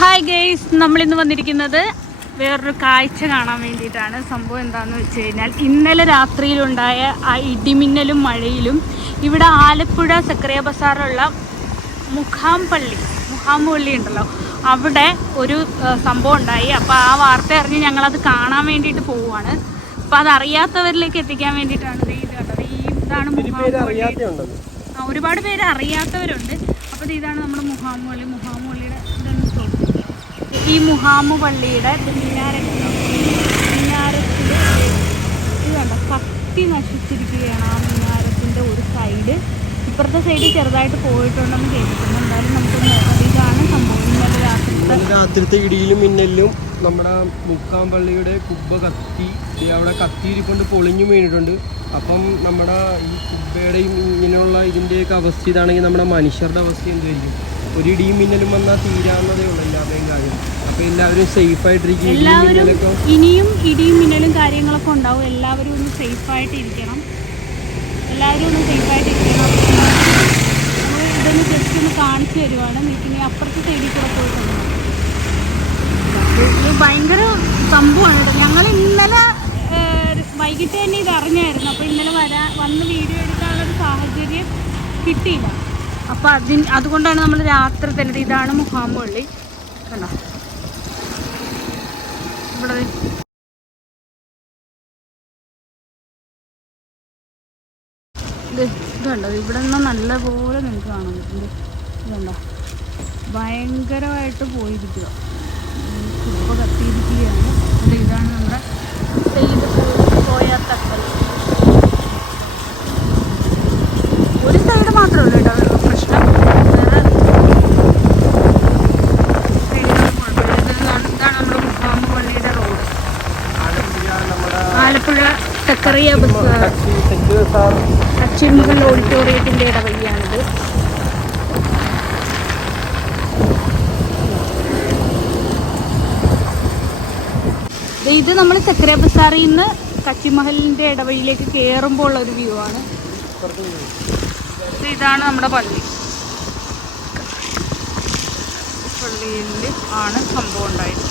Hi guys നമ്മളിന്ന് വന്നിരിക്കുന്നത് വേറൊരു കാഴ്ച കാണാൻ വേണ്ടിയിട്ടാണ്. സംഭവം എന്താണെന്ന് വെച്ച് കഴിഞ്ഞാൽ ഇന്നലെ രാത്രിയിലുണ്ടായ ആ ഇടിമിന്നലും മഴയിലും ഇവിടെ ആലപ്പുഴ സക്രിയ ബസാറുള്ള മുഖാം പള്ളി മുഖാം പള്ളി ഉണ്ടല്ലോ. അവിടെ ഒരു സംഭവം ഉണ്ടായി. അപ്പോൾ ആ വാർത്ത അറിഞ്ഞ് ഞങ്ങളത് കാണാൻ വേണ്ടിയിട്ട് പോവുകയാണ് അപ്പോൾ അതറിയാത്തവരിലേക്ക് എത്തിക്കാൻ വേണ്ടിയിട്ടാണ് ഇത് കണ്ടത്. ഈ ഇതാണ് ഒരുപാട് പേര് അറിയാത്തവരുണ്ട്. അപ്പോൾ ഇതാണ് നമ്മുടെ മുഹാമു പള്ളി മുഹാമു പള്ളിയുടെ ഇതൊന്ന് നോക്ക്. ഈ മുഹാമു പള്ളിയുടെ കത്തി നശിച്ചിരിക്കുകയാണ് ആ മിനാരത്തിന്റെ ഒരു സൈഡ് ഇപ്പുറത്തെ സൈഡ് ചെറുതായിട്ട് പോയിട്ടുണ്ടെന്ന് കേട്ടിട്ടുണ്ട്. എന്തായാലും നമുക്ക് ഇതാണ് സംഭവം. ഇന്നലെ ഇടിയിലും മിന്നലിലും നമ്മുടെ മുക്കാമ്പള്ളിയുടെ കുബ്ബ കത്തി അവിടെ കത്തിയിരിക്കൊണ്ട് പൊളിഞ്ഞു വീണിട്ടുണ്ട്. അപ്പം നമ്മുടെ ഈ കുബ്ബയുടെയും ഇങ്ങനെയുള്ള ഇതിന്റെയൊക്കെ അവസ്ഥ ഇതാണെങ്കിൽ നമ്മുടെ മനുഷ്യരുടെ അവസ്ഥ എന്തായിരിക്കും ഒരു ഇടിയും മിന്നലും വന്നാൽ തീരാവുന്നതേ ഉള്ളൂ എല്ലാവരുടെയും കാര്യം. അപ്പൊ എല്ലാവരും സേഫ് ആയിട്ടിരിക്കും എല്ലാവരും ഇനിയും ഇടിയും മിന്നലും കാര്യങ്ങളൊക്കെ ഉണ്ടാവും. എല്ലാവരും ഒന്ന് സേഫ് ആയിട്ട് ഇരിക്കണം എല്ലാവരും ഒന്ന് സേഫ് ആയിട്ട് ഇരിക്കണം നമ്മൾ ഇതൊന്ന് ജസ്റ്റ് ഒന്ന് കാണിച്ചു തരുവാണ്. നിൽക്കുന്നത് അപ്പുറത്തെ സൈഡിൽ കൂടെ പോയിട്ടുണ്ട്. ഭയങ്കര സംഭവമാണ് കേട്ടോ. ഞങ്ങൾ ഇന്നലെ വൈകിട്ട് തന്നെ ഇത് അറിഞ്ഞായിരുന്നു. അപ്പോൾ ഇന്നലെ വരാ വന്ന് വീഡിയോ എടുക്കാനുള്ളൊരു സാഹചര്യം കിട്ടിയില്ല. അപ്പോൾ അതിന് അതുകൊണ്ടാണ് നമ്മൾ രാത്രി തന്നെ ഇതാണ് മുഹാമ്പള്ളി കണ്ടോ? ഇവിടെ. ഇത് ഇതുണ്ടോ? ഇവിടെ നിന്ന് നല്ല പോലെ നിങ്ങൾക്ക് കാണാൻ പറ്റും ദേ, ഇത് കണ്ടോ ഭയങ്കരമായിട്ട് പോയിരിക്കുക. കുപ്പ കത്തിയിരിക്കുകയാണ് ഇത് ഇതാണ് നമ്മുടെ ചെയ്ത് പോയ തക്കൽ ഒരു സൈഡ് മാത്രമേ ഉള്ളൂ കേട്ടോ പ്രശ്നം വേറെ സൈഡുകൾ കുഴപ്പമില്ല. ഇതാണ് ഇതാണ് നമ്മുടെ മുഖാമ്പ് പള്ളിയുടെ റോഡ് ആലപ്പുഴ നമ്മുടെ ആലപ്പുഴ ചക്കറിയ ബസ് അച്ചിമഹൽ ഓഡിറ്റോറിയത്തിന്റെ ഇടവഴിയാണിത്. ഇത് നമ്മൾ ചക്കര ബസാറിൽ നിന്ന് കച്ചിമഹലിന്റെ ഇടവഴിയിലേക്ക് കയറുമ്പോൾ ഉള്ള ഒരു വ്യൂ ആണ്. ഇതാണ് നമ്മുടെ പള്ളി. പള്ളിയിൽ ആണ് സംഭവം ഉണ്ടായിരിക്കുന്നത്